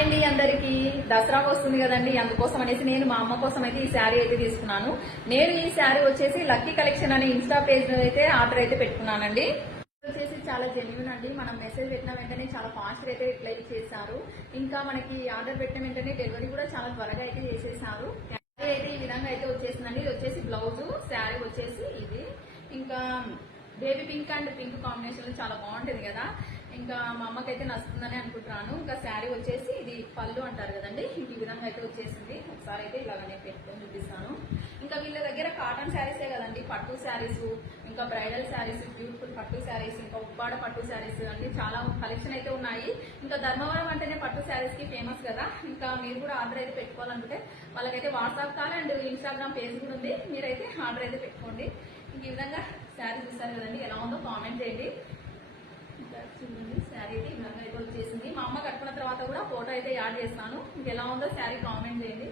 అండి అందరికి దసరాకు వస్తుంది కదండి, అందుకోసం అనేసి నేను మా అమ్మ కోసం అయితే ఈ శారీ అయితే తీసుకున్నాను. నేను ఈ శారీ వచ్చేసి లక్కీ కలెక్షన్ అనే ఇన్స్టా పేజ్ లో అయితే ఆర్డర్ అయితే పెట్టుకున్నానండి. వచ్చేసి చాలా జెన్యూన్ అండి. మనం మెసేజ్ పెట్టిన వెంటనే చాలా ఫాస్ట్ గా అయితే రిప్లై చేశారు. ఇంకా మనకి ఆర్డర్ పెట్టిన వెంటనే డెలివరీ కూడా చాలా త్వరగా అయితే చేసేసారు. శారీ అయితే ఈ విధంగా అయితే వచ్చేసిందండి. ఇది వచ్చేసి బ్లౌజ్, శారీ వచ్చేసి ఇది. ఇంకా baby pink and pink combination చాలా బాగుంటుంది కదా. ఇంకా మా అమ్మకైతే నచ్చుతుందని అనుకుంటున్నాను. ఇంకా శారీ వచ్చేసి ఇది పళ్ళు అంటారు కదండి, ఈ విధంగా అయితే వచ్చేసింది. ఒకసారి అయితే ఇలాగనే పెట్టుకొని చూపిస్తాను. ఇంకా వీళ్ళ దగ్గర కాటన్ శారీసే కదండి, పట్టు శారీస్, ఇంకా బ్రైడల్ శారీస్, బ్యూటిఫుల్ పట్టు శారీస్, ఇంకా ఉప్పాడ పట్టు శారీస్ అన్ని చాలా కలెక్షన్ అయితే ఉన్నాయి. ఇంకా ధర్మవరం అంటేనే పట్టు శారీస్ కి ఫేమస్ కదా. ఇంకా మీరు కూడా ఆర్డర్ అయితే పెట్టుకోవాలనుకుంటే వాళ్ళకైతే WhatsApp call and Instagram page కూడా ఉంది, మీరైతే ఆర్డర్ అయితే పెట్టుకోండి. ఇంక ఈ విధంగా శారీ చూస్తారు కదండి, ఎలా ఉందో కామెంట్ చేయండి. చూడండి శారీ అయితే ఈ విధంగా అయితే వచ్చేసింది. మా అమ్మ కట్టుకున్న తర్వాత కూడా ఫోటో అయితే యాడ్ చేస్తాను. ఇంకెలా ఉందో శారీ కామెంట్ చేయండి.